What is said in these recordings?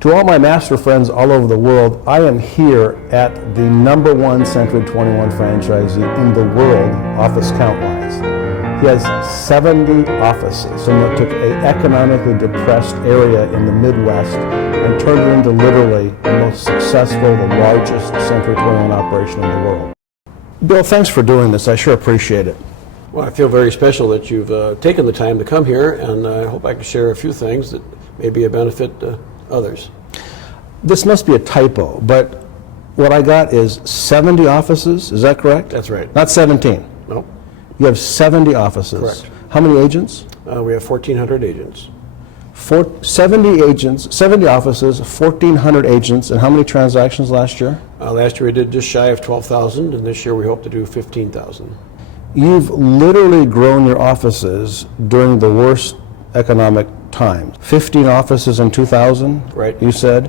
To all my master friends all over the world, I am here at the #1 Century 21 franchisee in the world, office count-wise. He has 70 offices. Someone took an economically depressed area in the Midwest and turned it into literally the most successful, the largest Century 21 operation in the world. Bill, thanks for doing this. I sure appreciate it. Well, I feel very special that you've taken the time to come here, and I hope I can share a few things that may be a benefit to others. This must be a typo, but what I got is 70 offices. Is that correct? That's right. Not 17. No. You have 70 offices. Correct. How many agents? We have 1,400 agents. 70 agents, 70 offices, 1,400 agents, and how many transactions last year? Last year we did just shy of 12,000, and this year we hope to do 15,000. You've literally grown your offices during the worst economic times. 15 offices in 2000, Right. you said,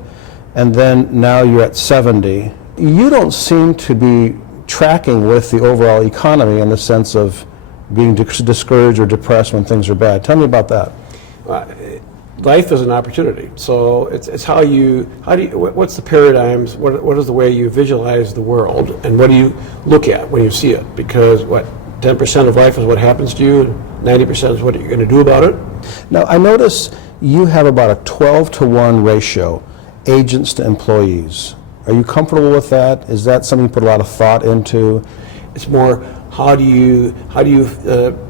and then now you're at 70. You don't seem to be tracking with the overall economy in the sense of being discouraged or depressed when things are bad. Tell me about that. Life is an opportunity, so it's how do you, what's the paradigms, what is the way you visualize the world, and what do you look at when you see it? Because 10% of life is what happens to you, 90% is what you're going to do about it. Now, I notice you have about a 12-to-1 ratio, agents to employees. Are you comfortable with that? Is that something you put a lot of thought into? It's more, how do you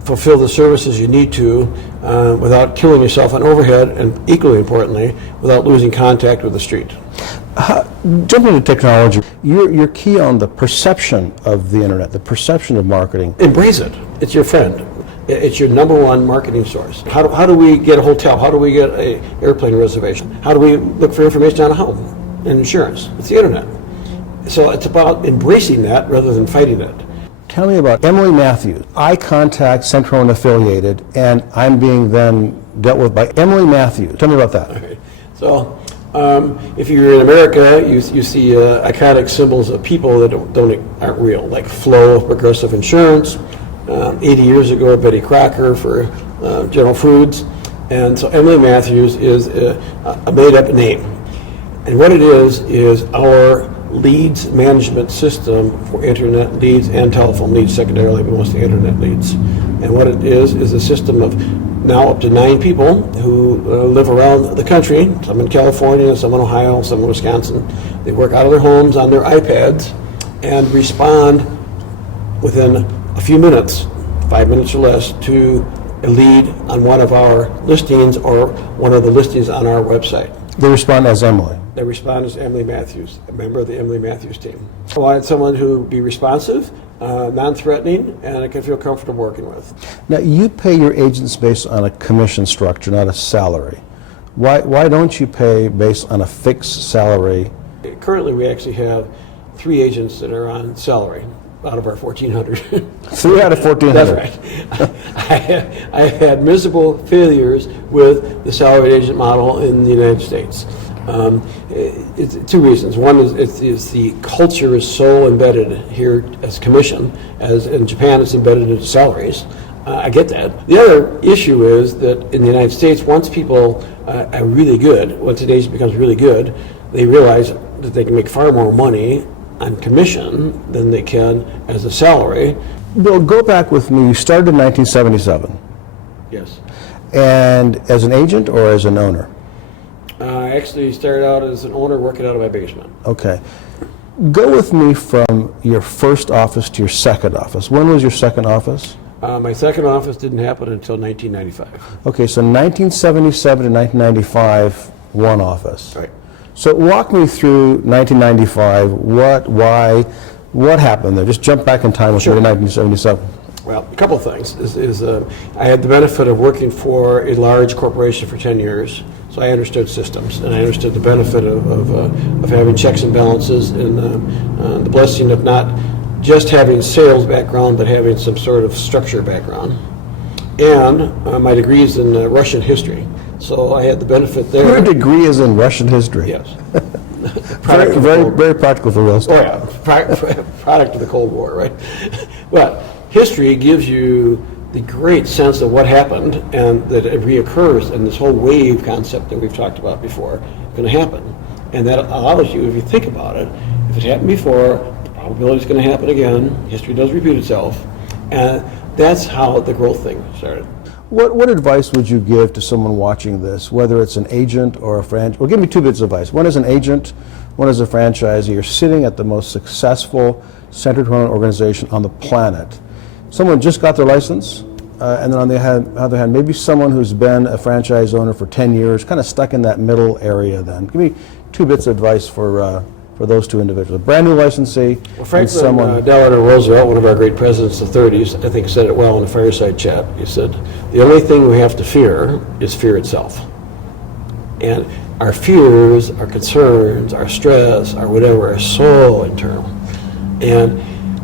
fulfill the services you need to without killing yourself on overhead, and equally importantly, without losing contact with the street. Jumping into technology, you're key on the perception of the internet, the perception of marketing. Embrace it. It's your friend. It's your #1 marketing source. How do we get a hotel? How do we get an airplane reservation? How do we look for information on a home and insurance? It's the internet. So it's about embracing that rather than fighting it. Tell me about Emily Matthews. I contact Central and Affiliated, and I'm being then dealt with by Emily Matthews. Tell me about that. Okay. So if you're in America, you see iconic symbols of people that aren't real, like Flo of Progressive Insurance, 80 years ago Betty Crocker for General Foods, and so Emily Matthews is a made-up name. And what it is our leads management system for internet leads and telephone leads, secondarily, but mostly internet leads. And what it is a system of now up to 9 people who live around the country, some in California, some in Ohio, some in Wisconsin. They work out of their homes on their iPads and respond within a few minutes, 5 minutes or less, to a lead on one of our listings or one of the listings on our website. They respond as Emily. They respond as Emily Matthews, a member of the Emily Matthews team. I wanted someone who would be responsive, non-threatening, and I can feel comfortable working with. Now, you pay your agents based on a commission structure, not a salary. Why don't you pay based on a fixed salary? Currently, we actually have 3 agents that are on salary out of our 1,400. 3 out of 1,400. That's right. I had miserable failures with the salaried agent model in the United States. It's 2 reasons. One is the culture is so embedded here as commission, as in Japan it's embedded into salaries. I get that. The other issue is that in the United States, once people are really good, once an agent becomes really good, they realize that they can make far more money on commission than they can as a salary. Bill, go back with me. You started in 1977. Yes. And as an agent or as an owner? I actually started out as an owner working out of my basement. Okay. Go with me from your first office to your second office. When was your second office? My second office didn't happen until 1995. Okay, so 1977 to 1995, one office. Right. So walk me through 1995. What happened there? Just jump back in time with me to 1977. Well, a couple of things. I had the benefit of working for a large corporation for 10 years, so I understood systems, and I understood the benefit of having checks and balances, and the blessing of not just having sales background, but having some sort of structure background. And my degree is in Russian history, so I had the benefit there. Your degree is in Russian history. Yes. Very practical for real estate. Oh yeah, product of the Cold War, right? But history gives you the great sense of what happened and that it reoccurs, and this whole wave concept that we've talked about before going to happen. And that allows you, if you think about it, if it happened before, the probability is going to happen again. History does repeat itself. And that's how the growth thing started. What advice would you give to someone watching this, whether it's an agent or a franchise? Well, give me two bits of advice. One is an agent, one is a franchisee. You're sitting at the most successful Centered 21 organization on the planet. Someone just got their license, and then on the other hand, maybe someone who's been a franchise owner for 10 years, kind of stuck in that middle area then. Give me two bits of advice for those two individuals. A brand new licensee Well, Franklin and someone... Delano Roosevelt, one of our great presidents of the 30s, I think said it well in a fireside chat. He said, the only thing we have to fear is fear itself. And our fears, our concerns, our stress, our whatever, are so internal. And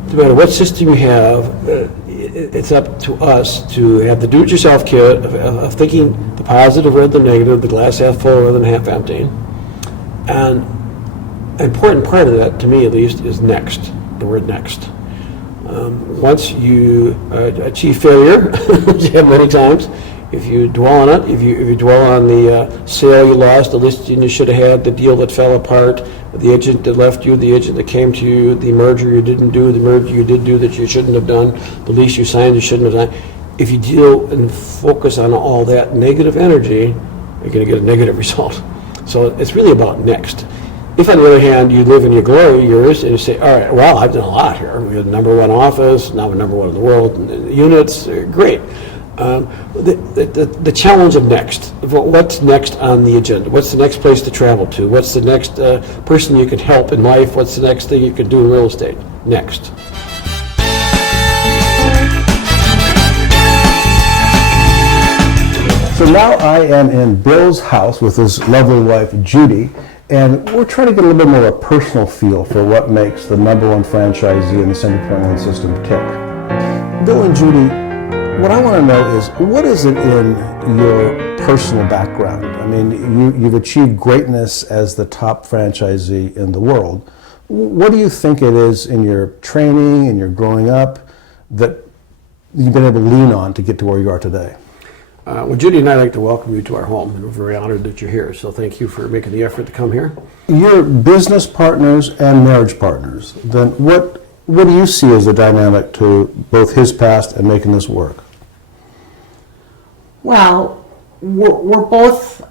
no matter what system you have, it's up to us to have the do-it-yourself kit of thinking the positive rather than negative, the glass half full rather than half empty. And an important part of that, to me at least, is next, the word next. Once you achieve failure, which you have many times, if you dwell on it, if you dwell on the sale you lost, the listing you should have had, the deal that fell apart, the agent that left you, the agent that came to you, the merger you didn't do, the merger you did do that you shouldn't have done, the lease you signed you shouldn't have done, if you deal and focus on all that negative energy, you're going to get a negative result. So it's really about next. If, on the other hand, you live in your glory years and you say, all right, well, I've done a lot here. We had the #1 office, now we're #1 in the world, and the units, great. The challenge of next, what's next on the agenda? What's the next place to travel to? What's the next person you can help in life? What's the next thing you can do in real estate? Next. So now I am in Bill's house with his lovely wife, Judy, and we're trying to get a little bit more of a personal feel for what makes the #1 franchisee in the Centered 21 system tick. Bill and Judy, what I want to know is, what is it in your personal background? I mean, you've achieved greatness as the top franchisee in the world. What do you think it is in your training and your growing up that you've been able to lean on to get to where you are today? Well, Judy and I like to welcome you to our home, and we're very honored that you're here. So thank you for making the effort to come here. You're business partners and marriage partners. Then what do you see as the dynamic to both his past and making this work? Well, we're both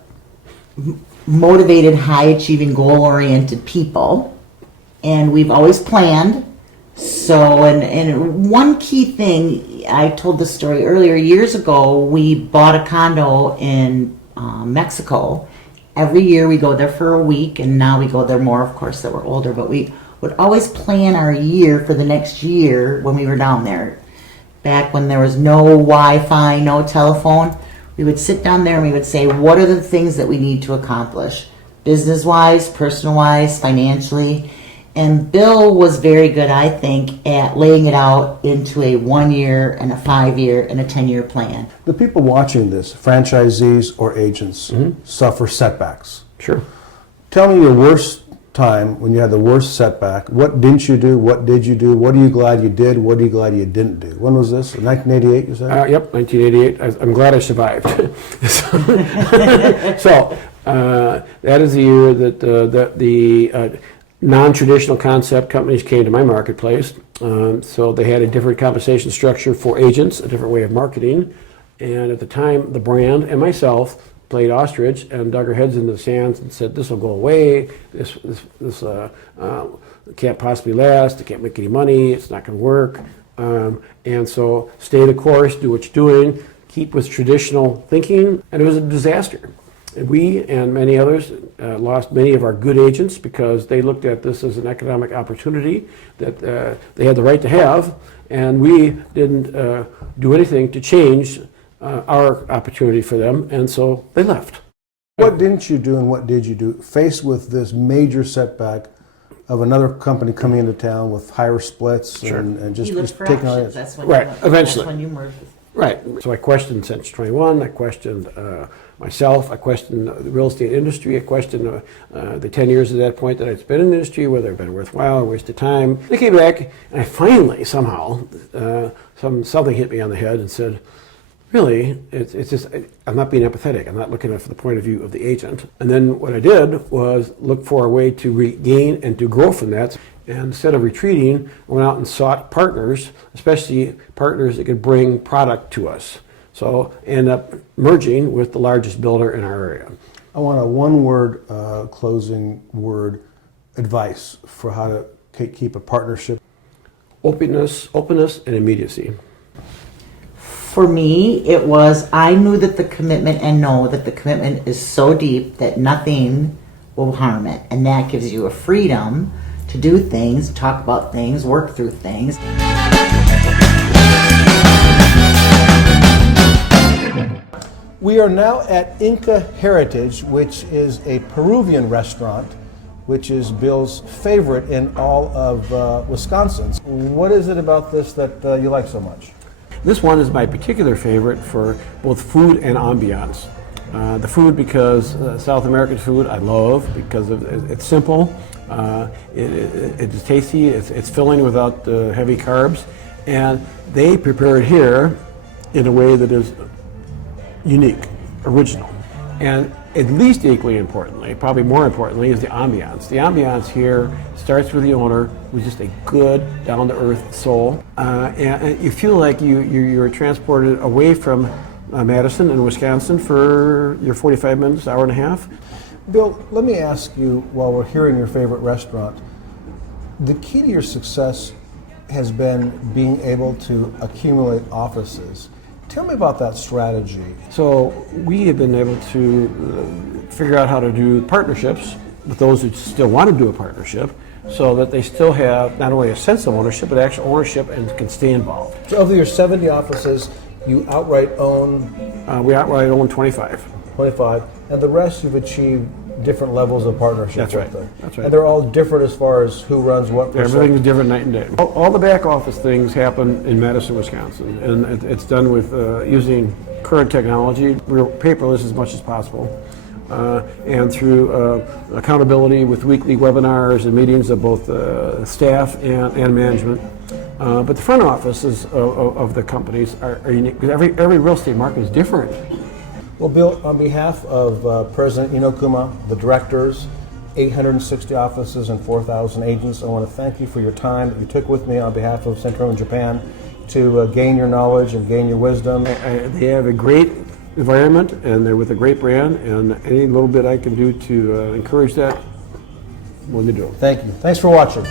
motivated, high-achieving, goal-oriented people, and we've always planned. So, and one key thing, I told this story earlier, years ago, we bought a condo in Mexico. Every year we go there for a week, and now we go there more, of course, that we're older, but we would always plan our year for the next year when we were down there. Back when there was no Wi-Fi, no telephone, we would sit down there and we would say, what are the things that we need to accomplish? Business-wise, personal-wise, financially. And Bill was very good, I think, at laying it out into a 1 year and a 5 year and a 10-year plan. The people watching this, franchisees or agents, suffer setbacks. Sure. Tell me your worst time when you had the worst setback. What didn't you do? What did you do? What are you glad you did? What are you glad you didn't do? When was this? 1988, you said? Yep, 1988. I'm glad I survived. So that is the year that the non-traditional concept companies came to my marketplace. So they had a different compensation structure for agents, a different way of marketing. And at the time, the brand and myself played ostrich and dug our heads into the sands and said, this will go away. This can't possibly last. It can't make any money. It's not going to work. And so stay the course, do what you're doing, keep with traditional thinking. And it was a disaster. We and many others lost many of our good agents because they looked at this as an economic opportunity that they had the right to have, and we didn't do anything to change our opportunity for them, and so they left. What didn't you do and what did you do faced with this major setback of another company coming into town with higher splits and just taking on it? That's when right, eventually. That's when you merged. Right. So I questioned Century 21. I questioned myself, I questioned the real estate industry, I questioned the 10 years at that point that I'd spent in the industry, whether it had been worthwhile or a waste of time. I came back and I finally, somehow, something hit me on the head and said, really, it's just, I'm not being empathetic. I'm not looking at it from the point of view of the agent. And then what I did was look for a way to regain and to grow from that. And instead of retreating, I went out and sought partners, especially partners that could bring product to us. So end up merging with the largest builder in our area. I want a one-word closing word advice for how to keep a partnership. Openness, and immediacy. For me, it was, I knew that the commitment and know that the commitment is so deep that nothing will harm it. And that gives you a freedom to do things, talk about things, work through things. We are now at Inca Heritage, which is a Peruvian restaurant, which is Bill's favorite in all of Wisconsin. What is it about this that you like so much? This one is my particular favorite for both food and ambiance. The food because South American food I love because it's simple, it's tasty, it's filling without heavy carbs, and they prepare it here in a way that is unique, original. And at least equally importantly, probably more importantly, is the ambiance. The ambiance here starts with the owner, who's just a good, down-to-earth soul. And you feel like you're transported away from Madison and Wisconsin for your 45 minutes, hour and a half. Bill, let me ask you, while we're here in your favorite restaurant, the key to your success has been being able to accumulate offices. Tell me about that strategy. So we have been able to figure out how to do partnerships with those who still want to do a partnership so that they still have not only a sense of ownership, but actual ownership and can stay involved. So of your 70 offices, you outright own? We outright own 25. 25. And the rest you've achieved different levels of partnership. That's right. with them. That's right. And they're all different as far as who runs what percent? Everything's different night and day. All the back office things happen in Madison, Wisconsin, and it's done with using current technology. We're paperless as much as possible, and through accountability with weekly webinars and meetings of both staff and management. But the front offices of the companies are unique because every real estate market is different. Well, Bill, on behalf of President Inokuma, the directors, 860 offices and 4,000 agents, I want to thank you for your time that you took with me on behalf of Central and Japan to gain your knowledge and gain your wisdom. They have a great environment and they're with a great brand, and any little bit I can do to encourage that, I'm willing to do it. Thank you. Thanks for watching.